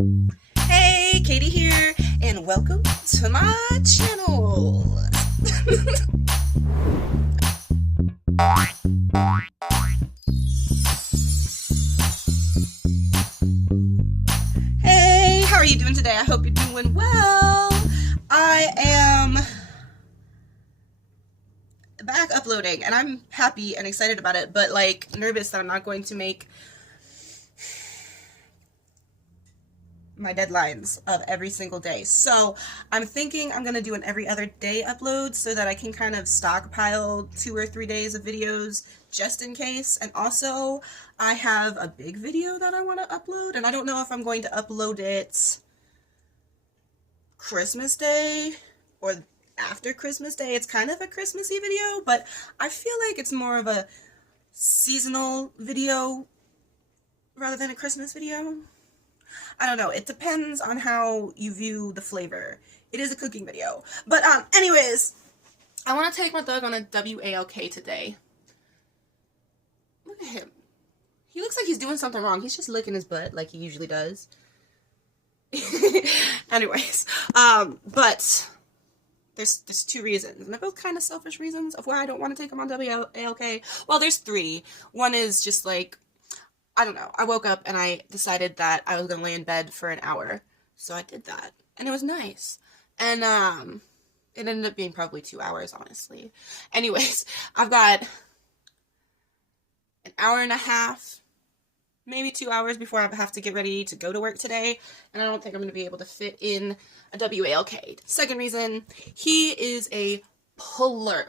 Hey, Katie here, and welcome to my channel. Hey, how are you doing today? I hope you're doing well. I am back uploading, and I'm happy and excited about it, but like nervous that I'm not going to make my deadlines of every single day. So I'm thinking I'm gonna do an every other day upload so that I can kind of stockpile 2 or 3 days of videos just in case. And also I have a big video that I want to upload, and I don't know if I'm going to upload it Christmas Day or after Christmas Day. It's kind of a Christmassy video, but I feel like it's more of a seasonal video rather than a Christmas video. I don't know. It depends on how you view the flavor. It is a cooking video. But anyways, I want to take my dog on a WALK today. Look at him. He looks like he's doing something wrong. He's just licking his butt like he usually does. Anyways, but there's 2 reasons, and they're both kind of selfish reasons of why I don't want to take him on WALK. Well, there's 3. One is just like, I don't know. I woke up and I decided that I was going to lay in bed for an hour. So I did that. And it was nice. And it ended up being probably 2 hours, honestly. Anyways, I've got an hour and a half, maybe 2 hours before I have to get ready to go to work today. And I don't think I'm going to be able to fit in a WALK. Second reason, he is a puller.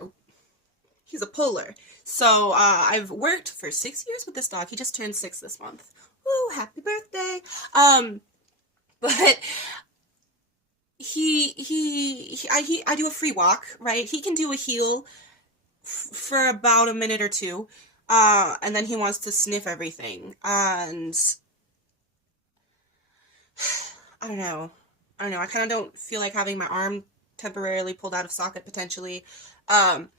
He's a puller. So I've worked for 6 years with this dog. He just turned 6 this month. Woo, happy birthday. But I do a free walk, right? He can do a heel for about a minute or 2. And then he wants to sniff everything. And I don't know. I kind of don't feel like having my arm temporarily pulled out of socket potentially. And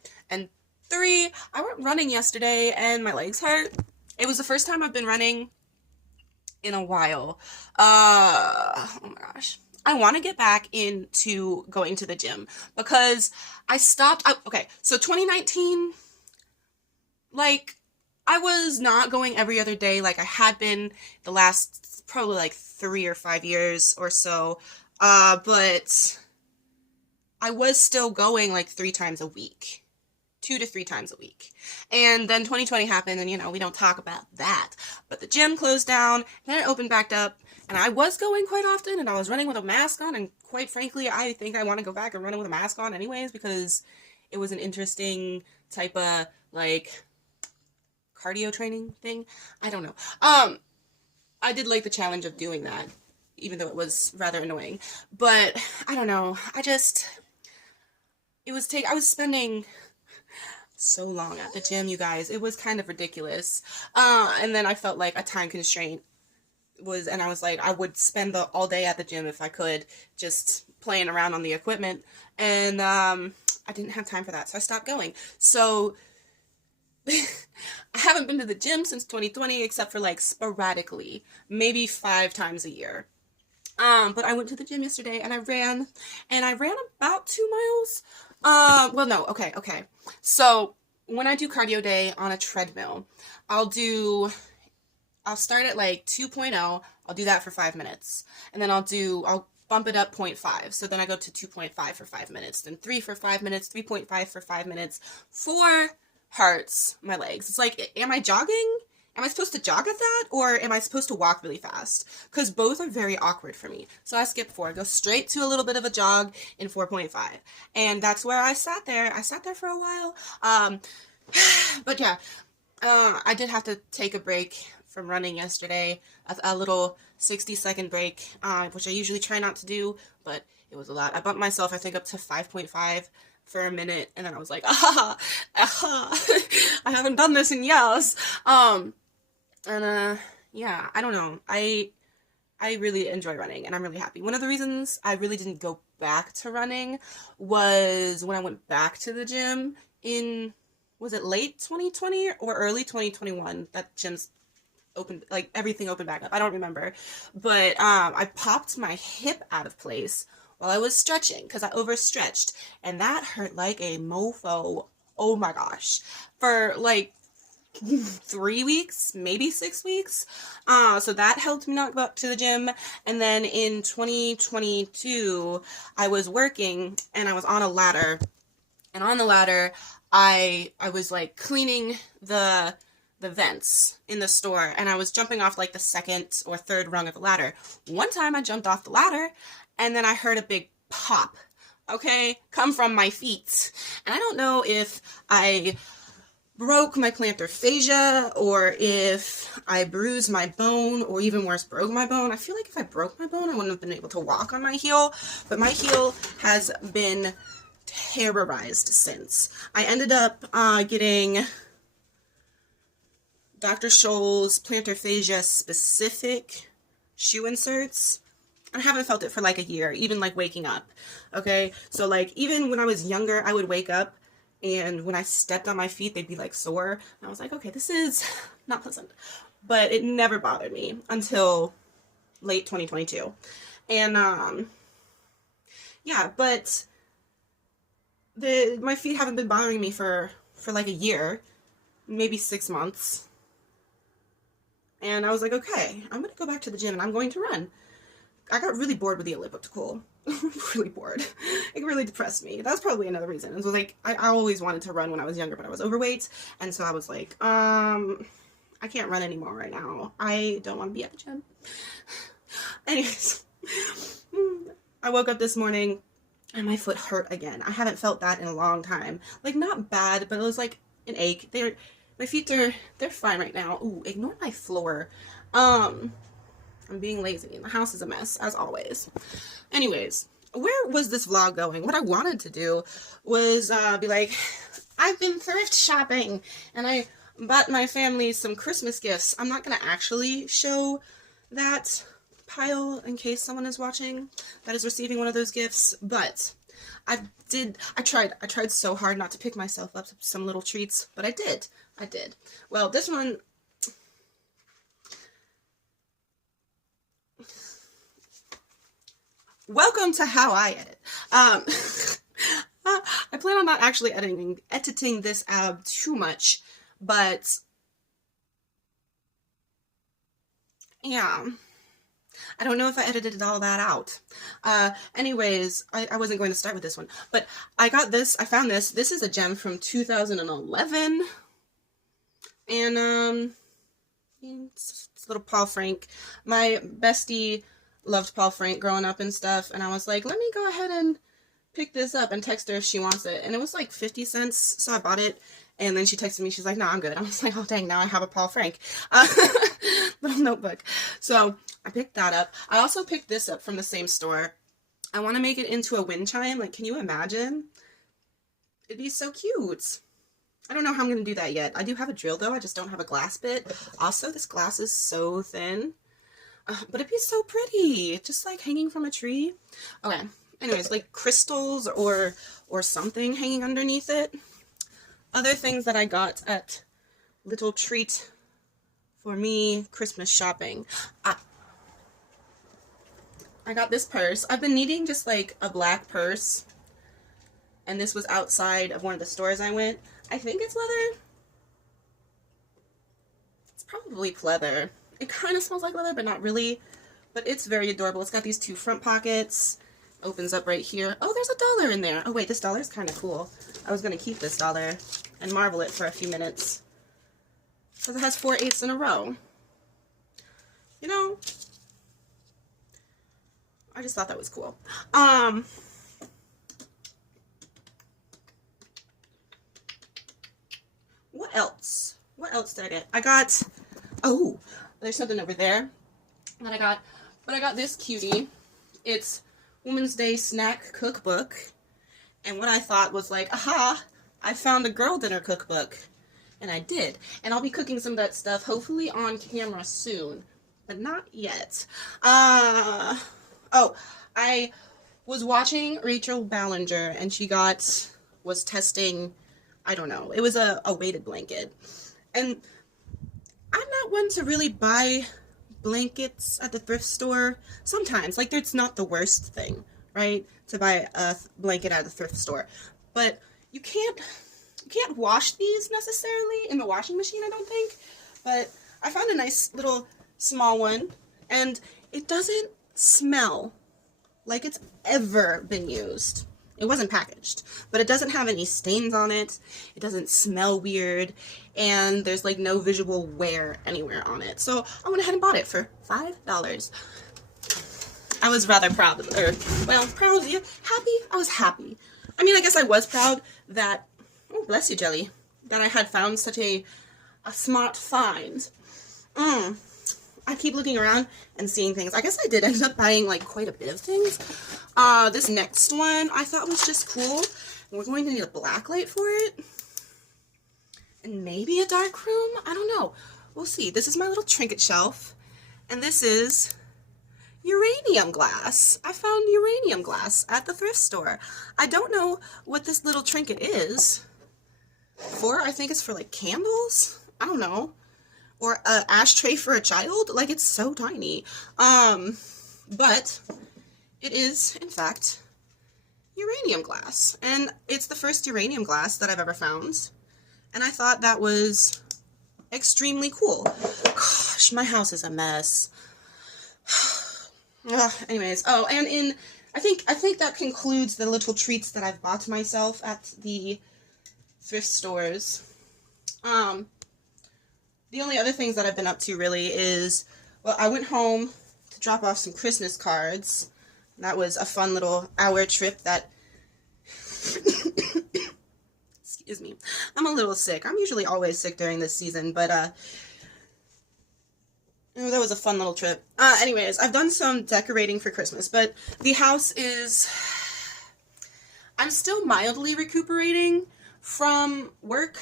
3, I went running yesterday and my legs hurt. It was the first time I've been running in a while. Oh my gosh. I want to get back into going to the gym because I stopped. Okay, so 2019, like, I was not going every other day like I had been the last probably like 3 or 5 years or so. But I was still going like 3 times a week. 2 to 3 times a week. And then 2020 happened, and we don't talk about that. But the gym closed down, then it opened back up, and I was going quite often, and I was running with a mask on, and quite frankly, I think I want to go back and run with a mask on anyways, because it was an interesting type of, like, cardio training thing. I don't know. I did like the challenge of doing that, even though it was rather annoying. But, I don't know. I was spending so long at the gym, you guys. It was kind of ridiculous. And then I felt like a time constraint and I was like, I would spend all day at the gym if I could, just playing around on the equipment. And I didn't have time for that, so I stopped going. So I haven't been to the gym since 2020, except for like sporadically, maybe 5 times a year. But I went to the gym yesterday and I ran about 2 miles. Well, no, okay. So when I do cardio day on a treadmill, I'll start at like 2.0. I'll do that for 5 minutes. And then I'll bump it up 0.5. So then I go to 2.5 for 5 minutes, then 3 for 5 minutes, 3.5 for 5 minutes. 4 hurts my legs. It's like, am I jogging? Am I supposed to jog at that, or am I supposed to walk really fast? Because both are very awkward for me. So I skip 4, go straight to a little bit of a jog in 4.5. And that's where I sat there. I sat there for a while. But yeah, I did have to take a break from running yesterday, a little 60-second break, which I usually try not to do, but it was a lot. I bumped myself, I think, up to 5.5 for a minute, and then I was like, I haven't done this in years. Yeah, I don't know. I really enjoy running, and I'm really happy. One of the reasons I really didn't go back to running was when I went back to the gym in, was it late 2020 or early 2021? That gym's opened, like everything opened back up. I don't remember. But I popped my hip out of place while I was stretching because I overstretched, and that hurt like a mofo. Oh my gosh. For like 3 weeks, maybe 6 weeks. So that helped me not go up to the gym. And then in 2022, I was working and I was on a ladder. And on the ladder, I was like cleaning the vents in the store, and I was jumping off like the second or third rung of the ladder. One time I jumped off the ladder and then I heard a big pop, okay, come from my feet. And I don't know if I broke my plantar fascia or if I bruised my bone, or even worse, broke my bone. I feel like if I broke my bone, I wouldn't have been able to walk on my heel, but my heel has been terrorized since. I ended up getting Dr. Scholl's plantar fascia specific shoe inserts. I haven't felt it for like a year, even like waking up. Okay, so like even when I was younger, I would wake up and when I stepped on my feet, they'd be like sore. And I was like, okay, this is not pleasant. But it never bothered me until late 2022. And yeah, but my feet haven't been bothering me for like a year, maybe 6 months. And I was like, okay, I'm going to go back to the gym and I'm going to run. I got really bored with the elliptical. Really bored. It really depressed me. That's probably another reason. It was like, I always wanted to run when I was younger, but I was overweight. And so I was like, I can't run anymore right now. I don't want to be at the gym. Anyways, I woke up this morning and my foot hurt again. I haven't felt that in a long time. Like, not bad, but it was like an ache. My feet they're fine right now. Ooh, ignore my floor. I'm being lazy and the house is a mess, as always. Anyways, where was this vlog going? What I wanted to do was be like, I've been thrift shopping and I bought my family some Christmas gifts. I'm not going to actually show that pile in case someone is watching that is receiving one of those gifts, but I tried so hard not to pick myself up some little treats, but I did. Well, this one, welcome to how I edit. I plan on not actually editing this out too much, but yeah, I don't know if I edited all that out. Anyways, I wasn't going to start with this one, but I found this. This is a gem from 2011. And, it's a little Paul Frank. My bestie loved Paul Frank growing up and stuff, and I was like, let me go ahead and pick this up and text her if she wants it. And it was like 50 cents, so I bought it. And then she texted me, she's like, no, I'm good. I was like, oh dang, now I have a Paul Frank little notebook. So I picked that up. I also picked this up from the same store. I want to make it into a wind chime. Like, can you imagine? It'd be so cute. I don't know how I'm going to do that yet. I do have a drill, though. I just don't have a glass bit. Also, this glass is so thin. But it'd be so pretty. Just, like, hanging from a tree. Okay. Anyways, like, crystals or something hanging underneath it. Other things that I got at Little Treat for Me Christmas shopping. I got this purse. I've been needing just, like, a black purse. And this was outside of one of the stores I went. I think it's leather. It's probably pleather. It kind of smells like leather, but not really. But it's very adorable. It's got these 2 front pockets. Opens up right here. Oh, there's a dollar in there. Oh, wait, this dollar is kind of cool. I was going to keep this dollar and marvel it for a few minutes. Because it has 4 8s in a row. You know, I just thought that was cool. What else? What else did I get? I got, oh, there's something over there that I got. But I got this cutie. It's Women's Day Snack Cookbook. And what I thought was like, aha, I found a girl dinner cookbook. And I did. And I'll be cooking some of that stuff, hopefully on camera soon. But not yet. Oh, I was watching Rachel Ballinger, and she was testing, I don't know, it was a weighted blanket. And I'm not one to really buy blankets at the thrift store. Sometimes, like, it's not the worst thing, right, to buy a blanket at the thrift store. But you can't wash these necessarily in the washing machine, I don't think. But I found a nice little small one, and it doesn't smell like it's ever been used. It wasn't packaged, but it doesn't have any stains on it. It doesn't smell weird, and there's like no visual wear anywhere on it. So I went ahead and bought it for $5. I was rather proud, proud, yeah, happy? I was happy. I mean, I guess I was proud that, oh, bless you, Jelly, that I had found such a smart find. I keep looking around and seeing things. I guess I did end up buying like quite a bit of things. This next one I thought was just cool. We're going to need a black light for it. And maybe a dark room? I don't know. We'll see. This is my little trinket shelf. And this is uranium glass. I found uranium glass at the thrift store. I don't know what this little trinket is for. I think it's for like candles. I don't know. Or an ashtray for a child. Like, it's so tiny. But it is, in fact, uranium glass. And it's the first uranium glass that I've ever found. And I thought that was extremely cool. Gosh, my house is a mess. Anyways, oh, and I think that concludes the little treats that I've bought myself at the thrift stores. The only other things that I've been up to really is, well, I went home to drop off some Christmas cards. That was a fun little hour trip that, excuse me, I'm a little sick. I'm usually always sick during this season, but, that was a fun little trip. Anyways, I've done some decorating for Christmas, but the house is, I'm still mildly recuperating from work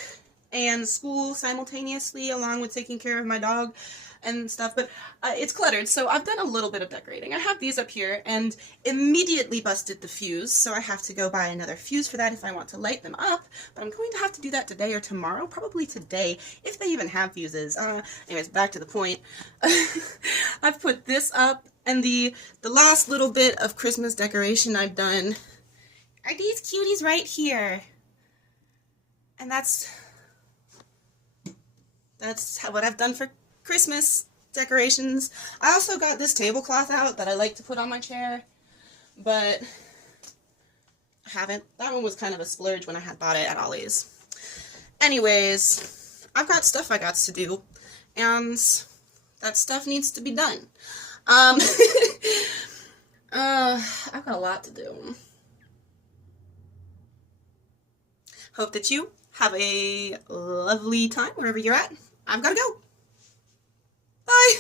and school simultaneously, along with taking care of my dog and stuff, but it's cluttered, so I've done a little bit of decorating. I have these up here, and immediately busted the fuse, so I have to go buy another fuse for that if I want to light them up, but I'm going to have to do that today or tomorrow, probably today, if they even have fuses. Anyways, back to the point. I've put this up, and the last little bit of Christmas decoration I've done are these cuties right here, and that's what I've done for Christmas decorations. I also got this tablecloth out that I like to put on my chair, but I haven't. That one was kind of a splurge when I had bought it at Ollie's. Anyways, I've got stuff I got to do, and that stuff needs to be done. I've got a lot to do. Hope that you have a lovely time wherever you're at. I've got to go. Bye.